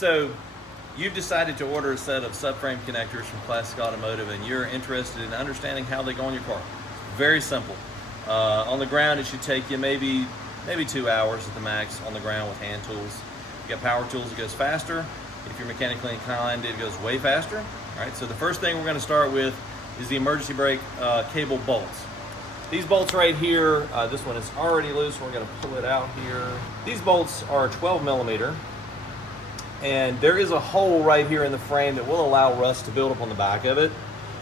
So you've decided to order a set of subframe connectors from Classic Automotive, and you're interested in understanding how they go on your car. Very simple. On the ground, it should take you maybe 2 hours at the max on the ground with hand tools. If you got power tools, it goes faster. If you're mechanically inclined, it goes way faster. All right, so the first thing we're going to start with is the emergency brake cable bolts. These bolts right here, this one is already loose. We're going to pull it out here. These bolts are 12 millimeter, and there is a hole right here in the frame that will allow rust to build up on the back of it.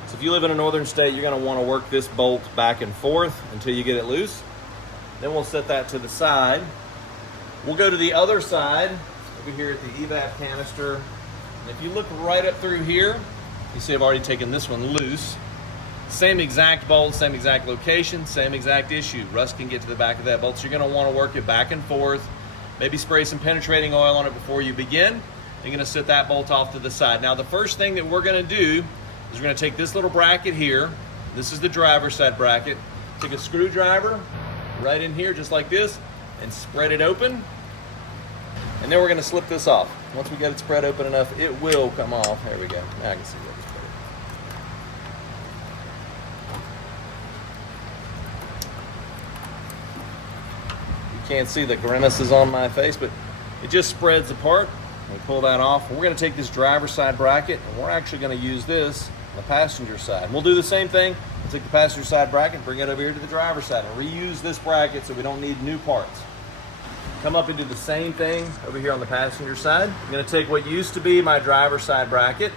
So if you live in a northern state, you're going to want to work this bolt back and forth until you get it loose. Then we'll set that to the side. We'll go to the other side over here at the Evap canister. And if you look right up through here, you see I've already taken this one loose. Same exact bolt, same exact location, same exact issue. Rust can get to the back of that bolt, so you're going to want to work it back and forth. Maybe spray some penetrating oil on it before you begin. You're going to set that bolt off to the side. Now the first thing that we're going to do is we're going to take this little bracket here. This is the driver's side bracket. Take a screwdriver right in here just like this and spread it open. And then we're going to slip this off. Once we get it spread open enough, it will come off. There we go. Now I can see what it's better. You can't see the grimaces on my face, but it just spreads apart. We pull that off. We're going to take this driver's side bracket, and we're actually going to use this on the passenger side. We'll do the same thing. We'll take the passenger side bracket, bring it over here to the driver's side, and reuse this bracket so we don't need new parts. Come up and do the same thing over here on the passenger side. I'm going to take what used to be my driver's side bracket,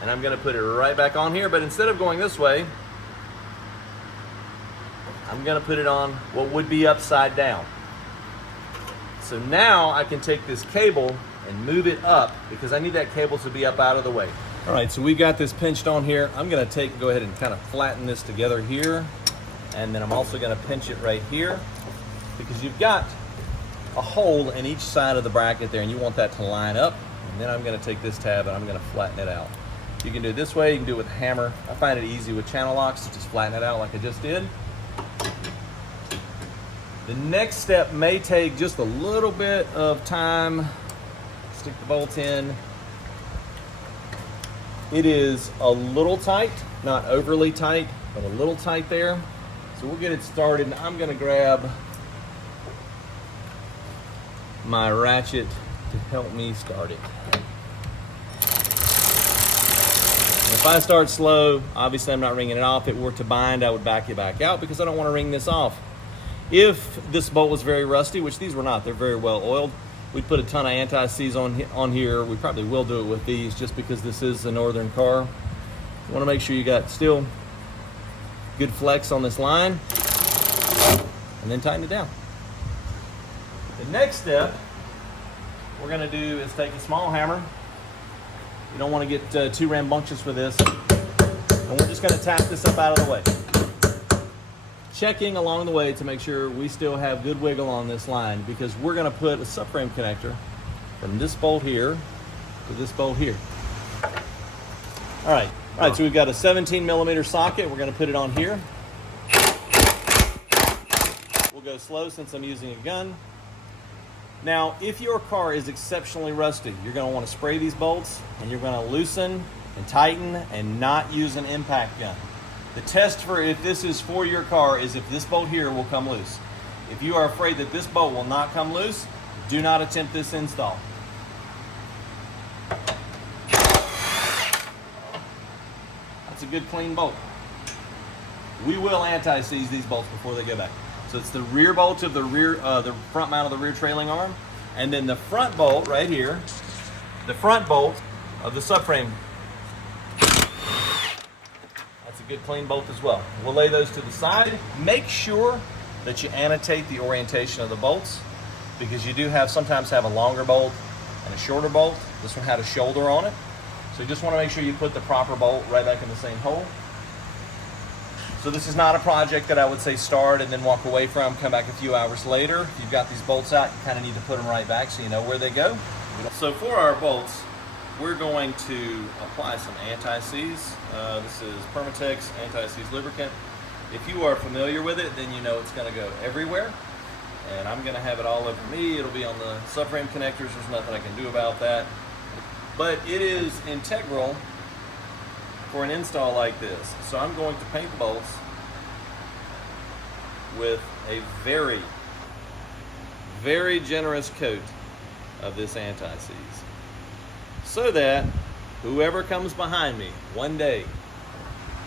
and I'm going to put it right back on here, but instead of going this way, I'm going to put it on what would be upside down. So now I can take this cable and move it up because I need that cable to be up out of the way. All right, so we got this pinched on here. I'm going to go ahead and kind of flatten this together here, and then I'm also going to pinch it right here because you've got a hole in each side of the bracket there, and you want that to line up. And then I'm going to take this tab and I'm going to flatten it out. You can do it this way, you can do it with a hammer. I find it easy with channel locks to just flatten it out like I just did. The next step may take just a little bit of time. Stick the bolt in. It is a little tight, not overly tight, but a little tight there. So we'll get it started, and I'm going to grab my ratchet to help me start it. And if I start slow, obviously I'm not wringing it off. If it were to bind, I would back it back out because I don't want to wring this off. If this bolt was very rusty, which these were not, they're very well oiled, we'd put a ton of anti-seize on here. We probably will do it with these just because this is a northern car. You want to make sure you got still good flex on this line, and then tighten it down. The next step we're going to do is take a small hammer. You don't want to get too rambunctious with this. And we're just going to tap this up out of the way. Checking along the way to make sure we still have good wiggle on this line because we're going to put a subframe connector from this bolt here to this bolt here. All right, so we've got a 17 millimeter socket. We're going to put it on here. We'll go slow since I'm using a gun. Now, if your car is exceptionally rusty, you're going to want to spray these bolts, and you're going to loosen and tighten and not use an impact gun. The test for if this is for your car is if this bolt here will come loose. If you are afraid that this bolt will not come loose, do not attempt this install. That's a good clean bolt. We will anti-seize these bolts before they go back. So it's the rear bolt of the rear, the front mount of the rear trailing arm, and then the front bolt right here, the front bolt of the subframe. That's a good clean bolt as well. We'll lay those to the side. Make sure that you annotate the orientation of the bolts because you do sometimes have a longer bolt and a shorter bolt. This one had a shoulder on it. So you just want to make sure you put the proper bolt right back in the same hole. So this is not a project that I would say start and then walk away from, come back a few hours later. If you've got these bolts out, you kind of need to put them right back so you know where they go. So for our bolts, we're going to apply some anti-seize. This is Permatex anti-seize lubricant. If you are familiar with it, then you know it's going to go everywhere. And I'm going to have it all over me. It'll be on the subframe connectors. There's nothing I can do about that. but it is integral for an install like this. So I'm going to paint the bolts with a very, very generous coat of this anti-seize, so that whoever comes behind me one day,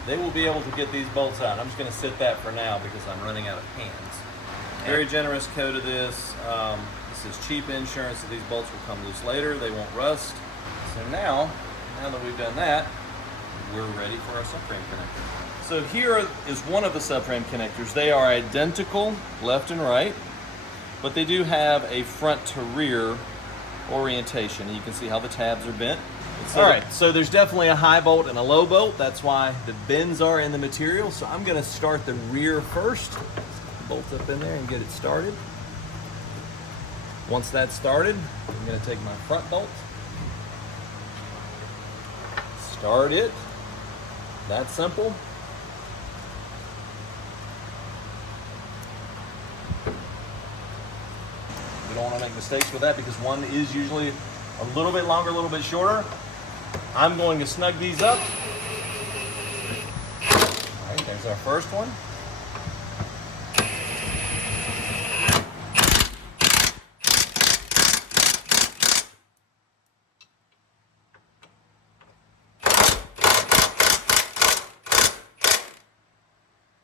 they will be able to get these bolts out. I'm just going to sit that for now because I'm running out of hands. Very generous coat of this. This is cheap insurance that these bolts will come loose later. They won't rust. So now that we've done that, we're ready for our subframe connector. So here is one of the subframe connectors. They are identical left and right, but they do have a front to rear orientation. You can see how the tabs are bent. All right, so there's definitely a high bolt and a low bolt. That's why the bends are in the material. So I'm going to start the rear first. Bolt up in there and get it started. Once that's started, I'm going to take my front bolt, start it. That's simple. We don't want to make mistakes with that because one is usually a little bit longer, a little bit shorter. I'm going to snug these up. All right, there's our first one.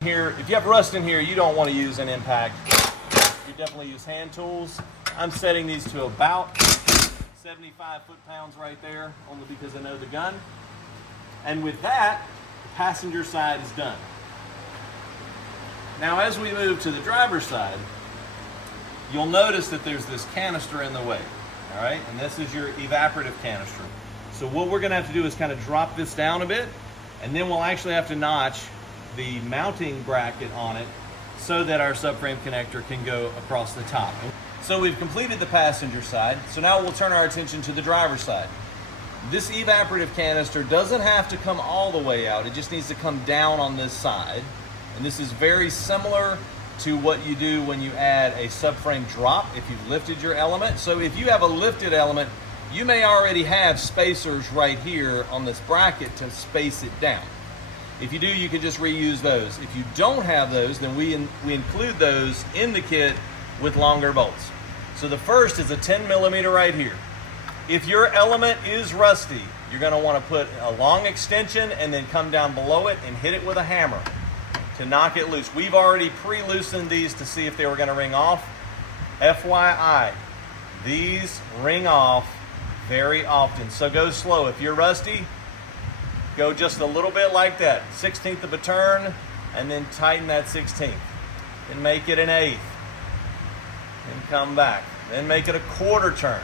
Here, if you have rust in here, you don't want to use an impact. You definitely use hand tools. I'm setting these to about 75 foot-pounds right there, only because I know the gun. And with that, the passenger side is done. Now, as we move to the driver's side, you'll notice that there's this canister in the way, all right? And this is your evaporative canister. So what we're gonna have to do is kind of drop this down a bit, and then we'll actually have to notch the mounting bracket on it so that our subframe connector can go across the top. So we've completed the passenger side, so now we'll turn our attention to the driver's side. This evaporative canister doesn't have to come all the way out, it just needs to come down on this side. And this is very similar to what you do when you add a subframe drop if you've lifted your element. So if you have a lifted element, you may already have spacers right here on this bracket to space it down. If you do, you can just reuse those. If you don't have those, then we include those in the kit with longer bolts. So the first is a 10 millimeter right here. If your element is rusty, you're gonna wanna put a long extension and then come down below it and hit it with a hammer to knock it loose. We've already pre-loosened these to see if they were gonna ring off. FYI, these ring off very often, so go slow. If you're rusty, go just a little bit like that, 1/16 of a turn, and then tighten that 1/16. Then make it an 1/8, and come back. Then make it a 1/4 turn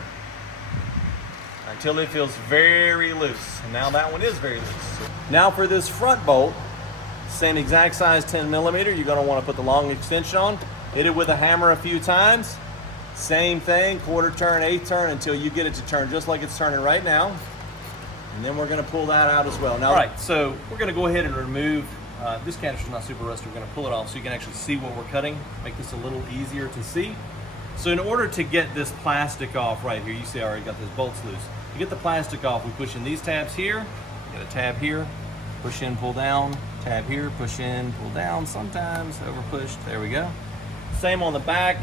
until it feels very loose. And now that one is very loose. Now for this front bolt, same exact size, 10 millimeter. You're gonna wanna put the long extension on, hit it with a hammer a few times. Same thing, 1/4 turn, 1/8 turn, until you get it to turn just like it's turning right now. And then we're going to pull that out as well. Now, all right, so we're going to go ahead and remove, this canister's not super rusty. We're going to pull it off so you can actually see what we're cutting, make this a little easier to see. So in order to get this plastic off right here, you see I already got those bolts loose. To get the plastic off, we push in these tabs here, got a tab here, push in, pull down, tab here, push in, pull down, sometimes over push, there we go. Same on the back,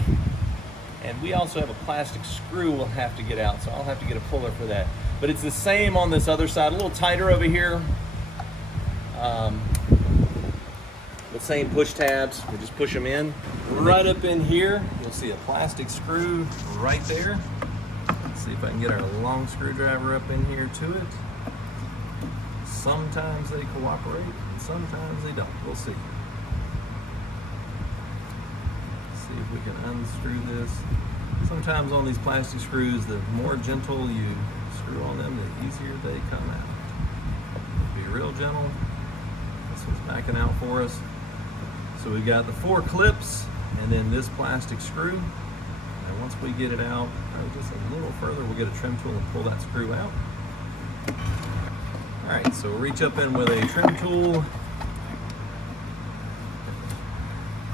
and we also have a plastic screw we'll have to get out, so I'll have to get a puller for that. But it's the same on this other side, a little tighter over here. The same push tabs, we just push them in. Right up in here, you'll see a plastic screw right there. Let's see if I can get our long screwdriver up in here to it. Sometimes they cooperate, and sometimes they don't. We'll see. See if we can unscrew this. Sometimes on these plastic screws, the more gentle you screw on them, the easier they come out. Be real gentle. This one's backing out for us. So we've got the 4 clips and then this plastic screw. And once we get it out, just a little further, we'll get a trim tool and pull that screw out. All right, so we'll reach up in with a trim tool.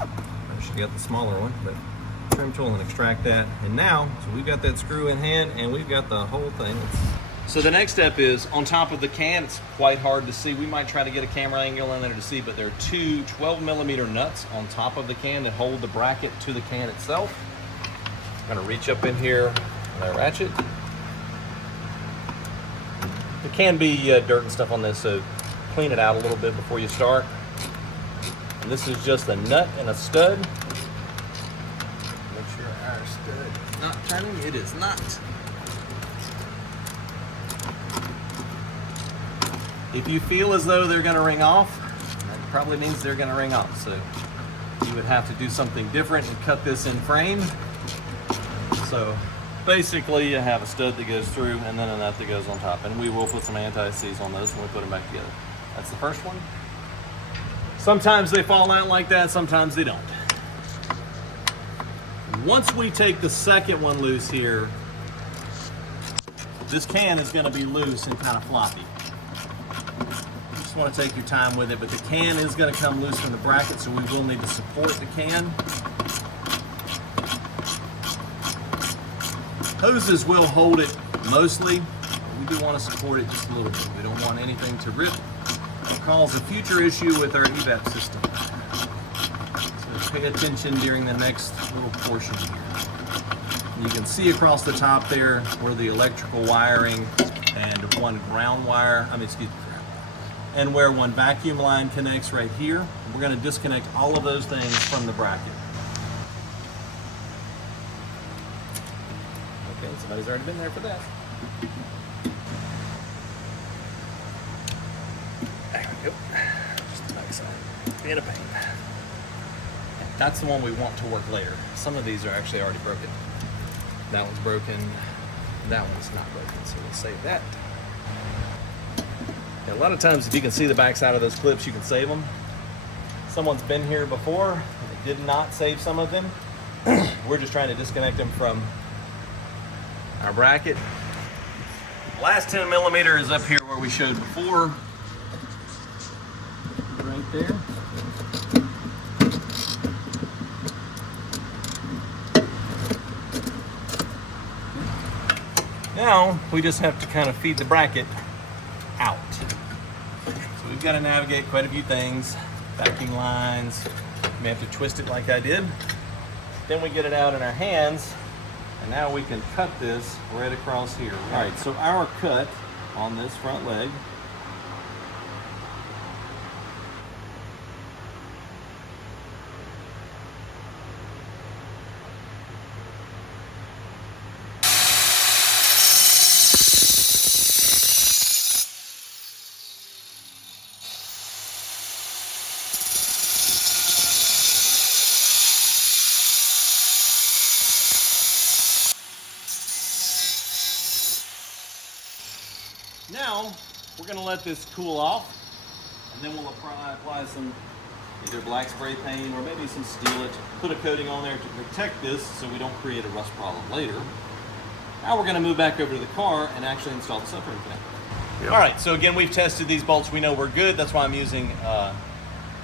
I should get the smaller one, but trim tool and extract that. And now, so we've got that screw in hand and we've got the whole thing. So the next step is on top of the can. It's quite hard to see. We might try to get a camera angle in there to see, but there are two 12mm nuts on top of the can that hold the bracket to the can itself. I'm gonna reach up in here with my ratchet. There can be dirt and stuff on this, so clean it out a little bit before you start. And this is just a nut and a stud. Make sure our stud is not turning. It is not. If you feel as though they're going to ring off, that probably means they're going to ring off. So you would have to do something different and cut this in frame. So basically you have a stud that goes through and then a nut that goes on top. And we will put some anti-seize on those when we put them back together. That's the first one. Sometimes they fall out like that, sometimes they don't. Once we take the second one loose here, this can is going to be loose and kind of floppy. You just want to take your time with it, but the can is going to come loose from the bracket, so we will need to support the can. Hoses will hold it mostly. We do want to support it just a little bit. We don't want anything to rip or cause a future issue with our evap system. So pay attention during the next little portion here. You can see across the top there where the electrical wiring and one ground wire, and where one vacuum line connects right here. We're going to disconnect all of those things from the bracket. Okay, somebody's already been there for that. There we go. Just the back side. Being a pain. That's the one we want to work later. Some of these are actually already broken. That one's broken. That one's not broken, so we'll save that. Yeah, a lot of times, if you can see the back side of those clips, you can save them. Someone's been here before and they did not save some of them. We're just trying to disconnect them from our bracket. Last 10mm is up here where we showed before. Right there. Now we just have to kind of feed the bracket out. So we've got to navigate quite a few things. Backing lines. We may have to twist it like I did. Then we get it out in our hands. And now we can cut this right across here. All right, so our cut on this front leg . Now, we're going to let this cool off, and then we'll apply some either black spray paint or maybe some Steel It, put a coating on there to protect this so we don't create a rust problem later. Now we're going to move back over to the car and actually install the subframe connector. Yep. All right, so again, we've tested these bolts. We know we're good. That's why I'm using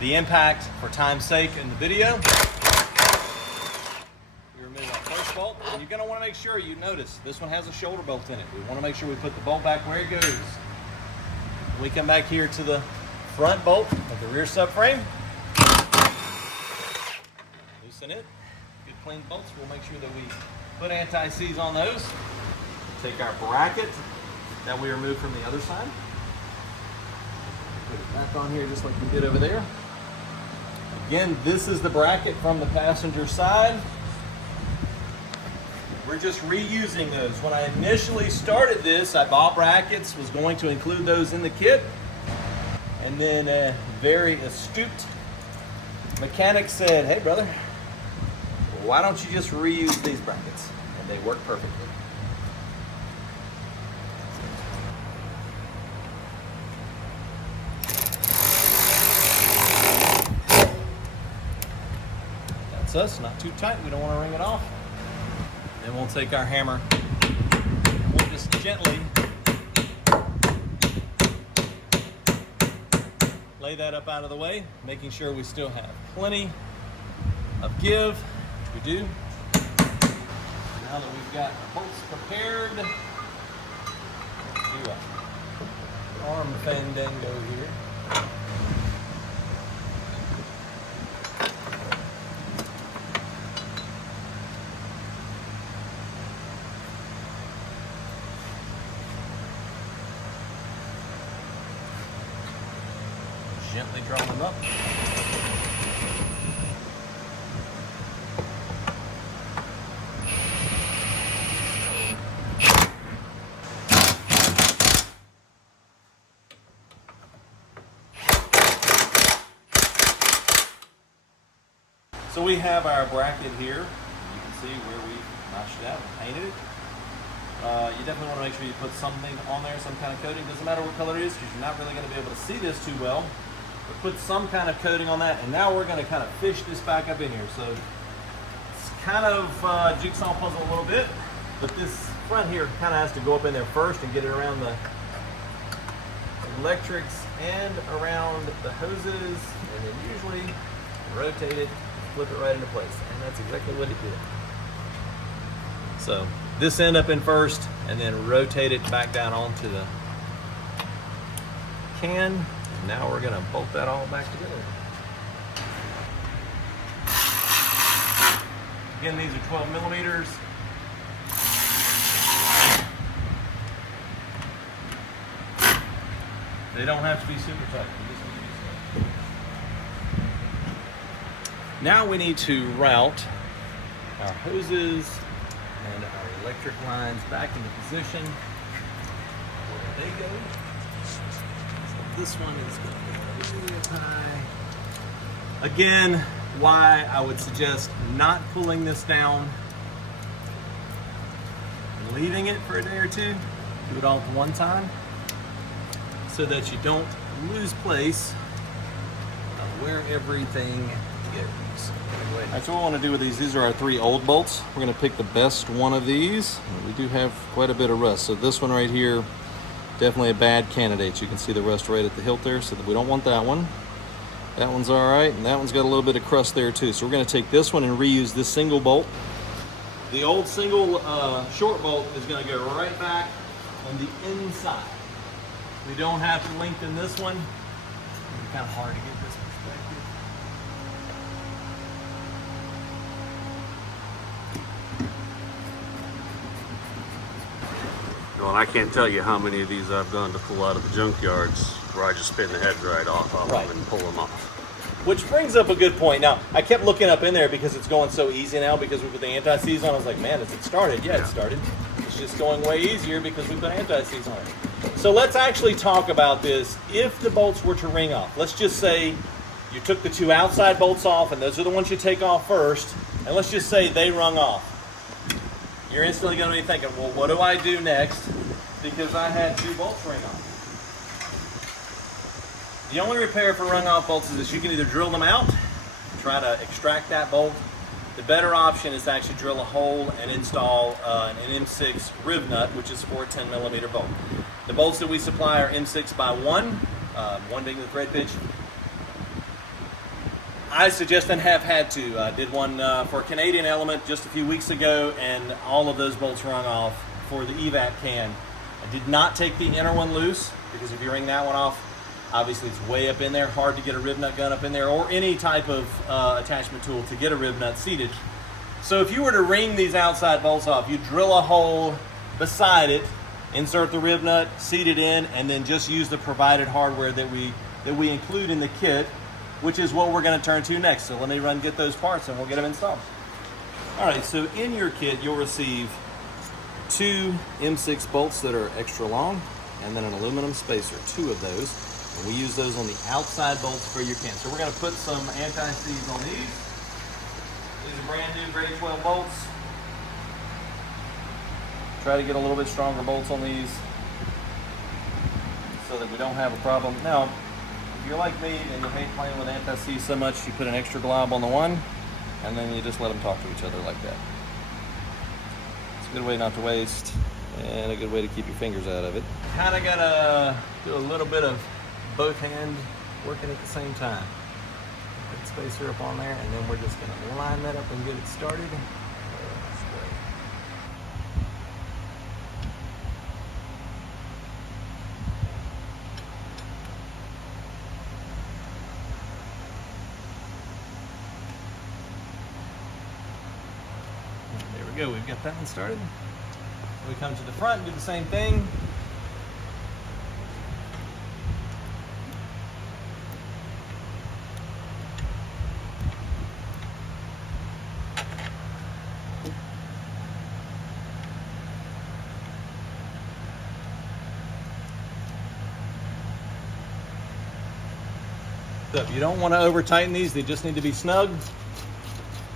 the impact for time's sake in the video. We remove our first bolt, and you're going to want to make sure you notice this one has a shoulder bolt in it. We want to make sure we put the bolt back where it goes. We come back here to the front bolt of the rear subframe. Loosen it. Good clean bolts. We'll make sure that we put anti-seize on those. Take our bracket that we removed from the other side. Put it back on here just like we did over there. Again, this is the bracket from the passenger side. We're just reusing those. When I initially started this, I bought brackets, was going to include those in the kit. And then a very astute mechanic said, hey brother, why don't you just reuse these brackets? And they work perfectly. That's us, not too tight. We don't want to wring it off. Then we'll take our hammer and we'll just gently lay that up out of the way, making sure we still have plenty of give, which we do. Now that we've got our bolts prepared, arm fandango here. Gently draw them up. So we have our bracket here. You can see where we notched it out and painted it. You definitely want to make sure you put something on there, some kind of coating. Doesn't matter what color it is because you're not really going to be able to see this too well. But put some kind of coating on that, and now we're going to kind of fish this back up in here. So it's kind of jigsaw puzzle a little bit, but this front here kind of has to go up in there first and get it around the electrics and around the hoses, and then usually rotate it, flip it right into place, and that's exactly what it did. So this end up in first, and then rotate it back down onto the can. And now we're gonna bolt that all back together. Again, these are 12 millimeters. They don't have to be super tight. Now we need to route our hoses and our electric lines back into position where they go. So this one is going to go real high. Again, why I would suggest not pulling this down and leaving it for a day or two. Do it all at one time so that you don't lose place of where everything goes. Alright, so what we want to do with these are our 3 old bolts. We're going to pick the best one of these. We do have quite a bit of rust. So this one right here, definitely a bad candidate. You can see the rust right at the hilt there, so that we don't want that one. That one's all right, and that one's got a little bit of crust there too. So we're going to take this one and reuse this single bolt. The old single short bolt is going to go right back on the inside. We don't have to lengthen this one. It's kind of hard to get this perspective. Well, I can't tell you how many of these I've gone to pull out of the junkyards where I just spin the heads right off of them and pull them off. Which brings up a good point. Now, I kept looking up in there because it's going so easy now because we put the anti-seize on. I was like, man, has it started? Yeah, it started. It's just going way easier because we put anti-seize on it. So let's actually talk about this. If the bolts were to ring off, let's just say you took the 2 outside bolts off, and those are the ones you take off first, and let's just say they rung off. You're instantly going to be thinking, well, what do I do next? Because I had 2 bolts ring off. The only repair for rung off bolts is that you can either drill them out, try to extract that bolt. The better option is to actually drill a hole and install an M6 riv nut, which is for a 10 millimeter bolt. The bolts that we supply are M6 by 1, 1 being the thread pitch. I suggest and have had to. I did one for a Canadian Element just a few weeks ago, and all of those bolts rung off for the Evap can. I did not take the inner one loose, because if you ring that one off, obviously it's way up in there, hard to get a rib nut gun up in there, or any type of attachment tool to get a rib nut seated. So if you were to ring these outside bolts off, you drill a hole beside it, insert the rib nut, seat it in, and then just use the provided hardware that we include in the kit, which is what we're going to turn to next. So let me run get those parts and we'll get them installed. All right, so in your kit, you'll receive 2 M6 bolts that are extra long, and then an aluminum spacer, 2 of those. And we use those on the outside bolts for your can. So we're going to put some anti-seize on these. These are brand new grade 12 bolts. Try to get a little bit stronger bolts on these so that we don't have a problem. Now, if you're like me and you hate playing with anti-seize so much, you put an extra glob on the one, and then you just let them talk to each other like that. It's a good way not to waste, and a good way to keep your fingers out of it. Kind of got to do a little bit of both hand working at the same time. Put the spacer up on there, and then we're just going to line that up and get it started. That's great. 。go. We've got that one started. We come to the front, do the same thing. So you don't want to over tighten these, they just need to be snug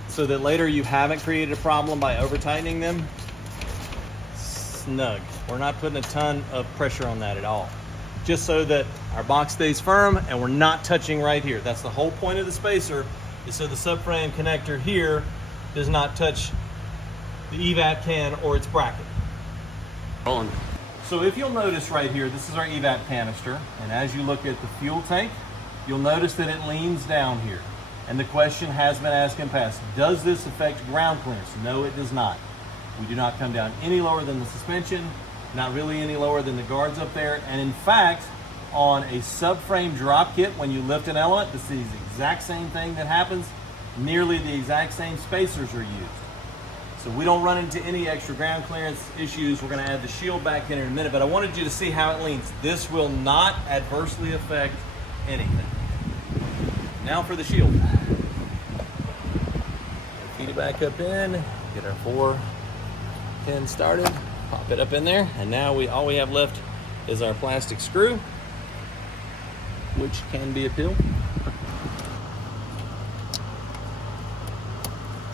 so that later you haven't created a problem by over tightening them. Snug. We're not putting a ton of pressure on that at all. Just so that our box stays firm and we're not touching right here. That's the whole point of the spacer, is so the subframe connector here does not touch the evap can or its bracket. Rolling. So if you'll notice right here, this is our evap canister, and as you look at the fuel tank, you'll notice that it leans down here. And the question has been asked in past, does this affect ground clearance? No, it does not. We do not come down any lower than the suspension, not really any lower than the guards up there. And in fact, on a subframe drop kit, when you lift an element, this is the exact same thing that happens. Nearly the exact same spacers are used. So we don't run into any extra ground clearance issues. We're gonna add the shield back in a minute, but I wanted you to see how it leans. This will not adversely affect anything. Now for the shield. Feed it back up in, get our 4 pin started, pop it up in there, and now all we have left is our plastic screw, which can be a pill.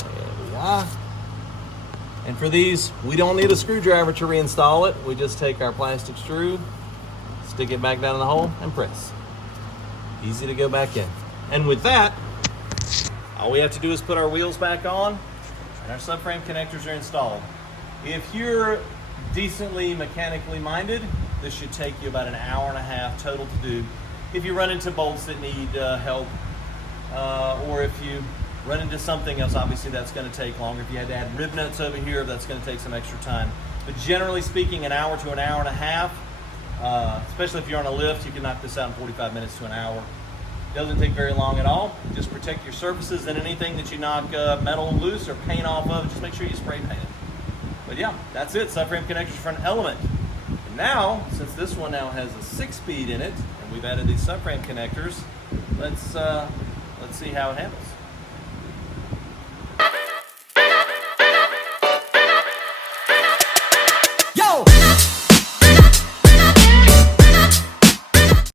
There we are. And for these, we don't need a screwdriver to reinstall it. We just take our plastic screw, stick it back down in the hole, and press. Easy to go back in. And with that, all we have to do is put our wheels back on and our subframe connectors are installed. If you're decently mechanically minded, this should take you about an hour and a half total to do. If you run into bolts that need help, or if you run into something else, obviously that's going to take longer. If you had to add rib nuts over here, that's going to take some extra time. But generally speaking, an hour to an hour and a half, especially if you're on a lift, you can knock this out in 45 minutes to an hour. Doesn't take very long at all. Just protect your surfaces, and anything that you knock metal loose or paint off of, just make sure you spray paint it. But yeah, that's it. Subframe connectors for an element. And now, since this one now has a 6-speed in it, and we've added these subframe connectors, let's see how it handles.